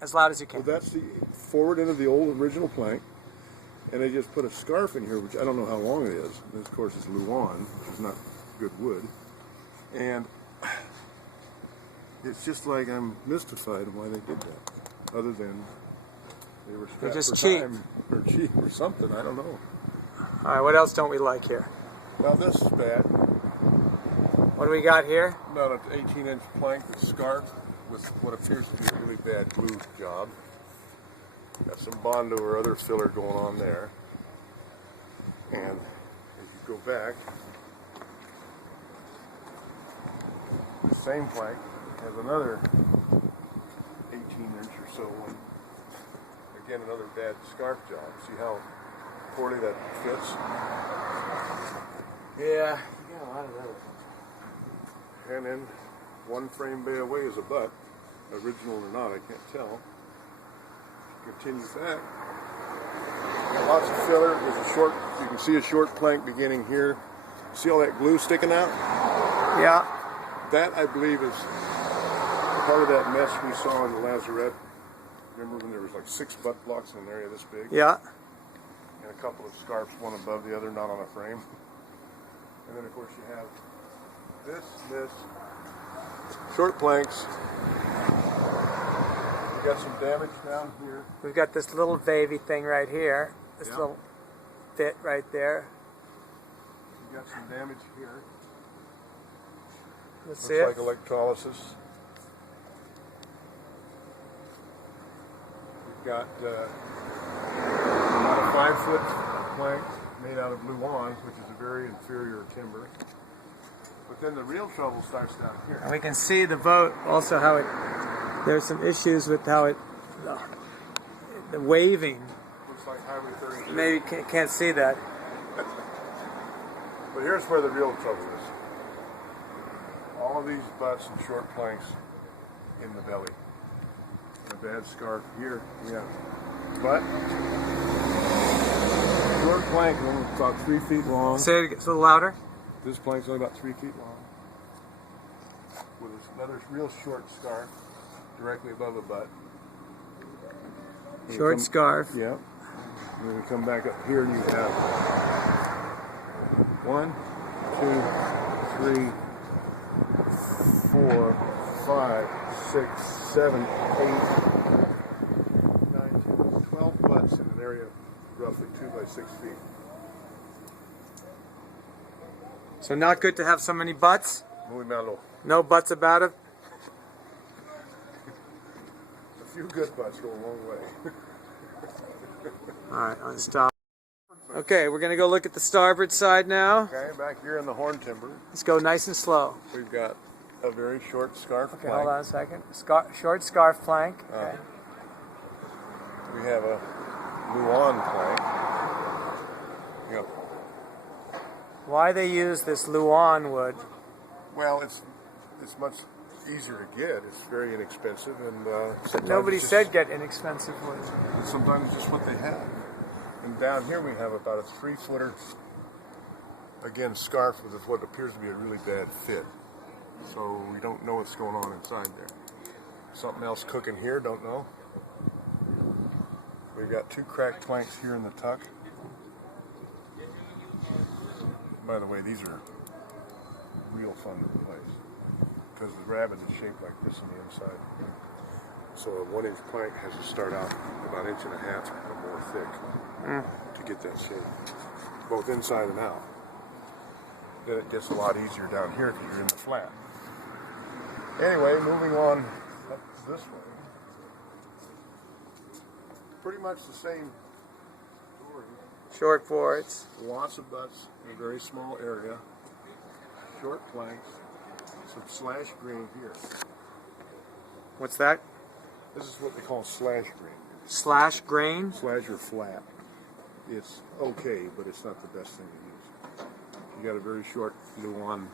As loud as you can. Well, that's the forward end of the old original plank, and they just put a scarf in here, which I don't know how long it is. This, of course, is Luan, which is not good wood, and it's just like I'm mystified on why they did that. Other than they were strapped just for cheap. time or cheap or something. I don't know. All right, what else don't we like here? Well, this is bad. What do we got here? About an 18-inch plank with scarf with what appears to be a really bad glue job. Got some Bondo or other filler going on there. And if you go back, the same plank has another 18-inch or so one. Again, another bad scarf job. See how poorly that fits? Yeah, you got a lot of those. And then one frame bay away is a butt. Original or not, I can't tell. Continue back. Got lots of filler. There's a short, you can see a short plank beginning here. See all that glue sticking out? Yeah. That, I believe, is part of that mess we saw in the lazarette. Remember when there was like 6 butt blocks in an area this big? Yeah. And a couple of scarves, one above the other, not on a frame. And then, of course, you have this, short planks. We got some damage down here. We've got this little wavy thing right here. This little bit right there. We got some damage here. Let's see it. Looks like electrolysis. We've got about a 5-foot plank made out of Luan, which is a very inferior timber. But then the real trouble starts down here. And we can see the boat also how it, there's some issues with how it, the waving. Looks like Highway 32. Maybe can't see that. But here's where the real trouble is. All of these butts and short planks in the belly. And a bad scarf here. Yeah. But short plank, only about 3 feet long. Say it a little louder. This plank's only about 3 feet long. With another real short scarf directly above the butt. Short scarf. Yeah. And then we come back up here and you have 1, 2, 3, 4, 5, 6, 7, 8, 9, 10, 12 butts in an area of roughly 2 by 6 feet. So not good to have so many butts? Muy malo. No butts about it? A few good butts go a long way. Alright, let's stop. Okay, we're going to go look at the starboard side now. Okay, back here in the horn timber, Let's go nice and slow. we've got a very short scarf Okay, plank. hold on a second. Short scarf plank. Okay. We have a Luan plank. Yep. Why they use this Luan wood? Well, it's much easier to get. It's very inexpensive, and sometimes Nobody it's just, said get inexpensive wood. Sometimes it's just what they have. And down here we have about a 3-footer, again, scarf with what appears to be a really bad fit. So we don't know what's going on inside there. Something else cooking here, don't know. We've got 2 cracked planks here in the tuck. By the way, these are real fun to replace because the rabbit is shaped like this on the inside. So a 1-inch plank has to start out about 1.5 inches or more thick to get that shape, both inside and out. Then it gets a lot easier down here because you're in the flat. Anyway, moving on up this way. Pretty much the same story. Short boards. Lots of butts in a very small area. Short planks. Some slash grain here. What's that? This is what they call slash grain. Slash grain? Slash or flat. It's okay, but it's not the best thing to use. You got a very short Luan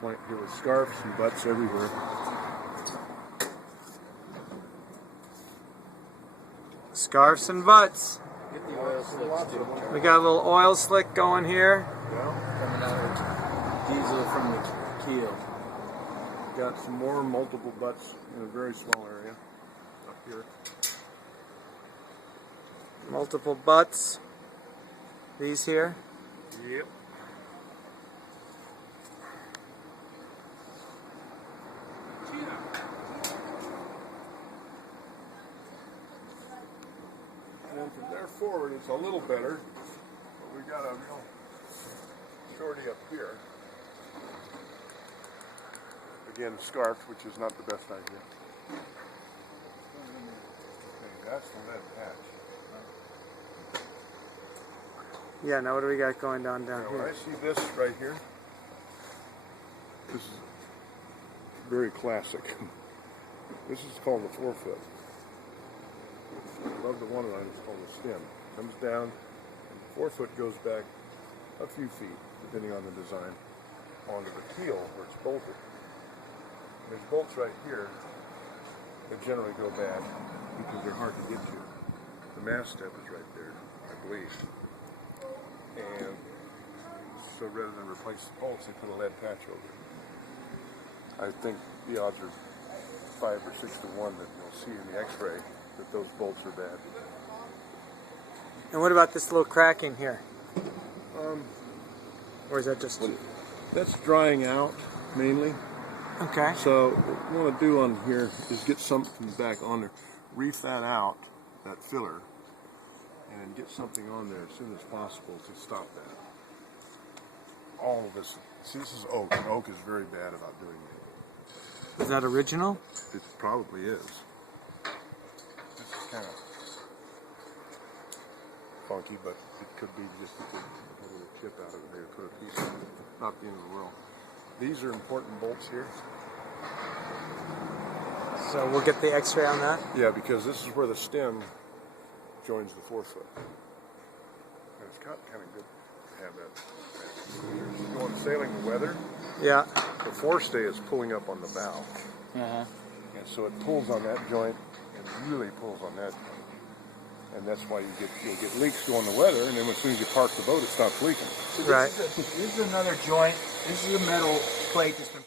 plank here with scarves and butts everywhere. Scarves and butts. Get the oil slicks too. We got a little oil slick going here. Yeah. Coming out of diesel from the keel. Got some more multiple butts in a very small area. up here. Multiple butts. These here. Yep. And then from there forward, it's a little better, but we got a real shorty up here. Again, scarfed, which is not the best idea. Okay, that's the lead patch. Yeah, now what do we got going down Now, when here? I see this right here, this is very classic. This is called the forefoot. Above the one line, it's called the stem. Comes down, and the forefoot goes back a few feet, depending on the design, onto the keel where it's bolted. There's bolts right here that generally go bad because they're hard to get to. The mast step is right there, I believe. And so rather than replace the bolts, they put a lead patch over it. I think the odds are 5 or 6 to 1 that you'll see in the x-ray that those bolts are bad. And what about this little cracking here? Or is that just... That's drying out mainly. Okay. So what we want to do on here is get something back on there. Reef that out, that filler, and get something on there as soon as possible to stop that. All of this, see, this is oak, and oak is very bad about doing that. Is that original? It probably is. This is kind of funky, but it could be just a little chip out of it there, put a piece of it. Not the end of the world. These are important bolts here. So we'll get the x-ray on that? Yeah, because this is where the stem joins the forefoot. And it's kind of good to have that. If you're going sailing the weather, Yeah. the forestay is pulling up on the bow. Uh-huh. And so it pulls on that joint and really pulls on that joint. And that's why you'll get leaks going the weather, and then as soon as you park the boat, it stops leaking. Right. This is another joint. This is a metal plate that's been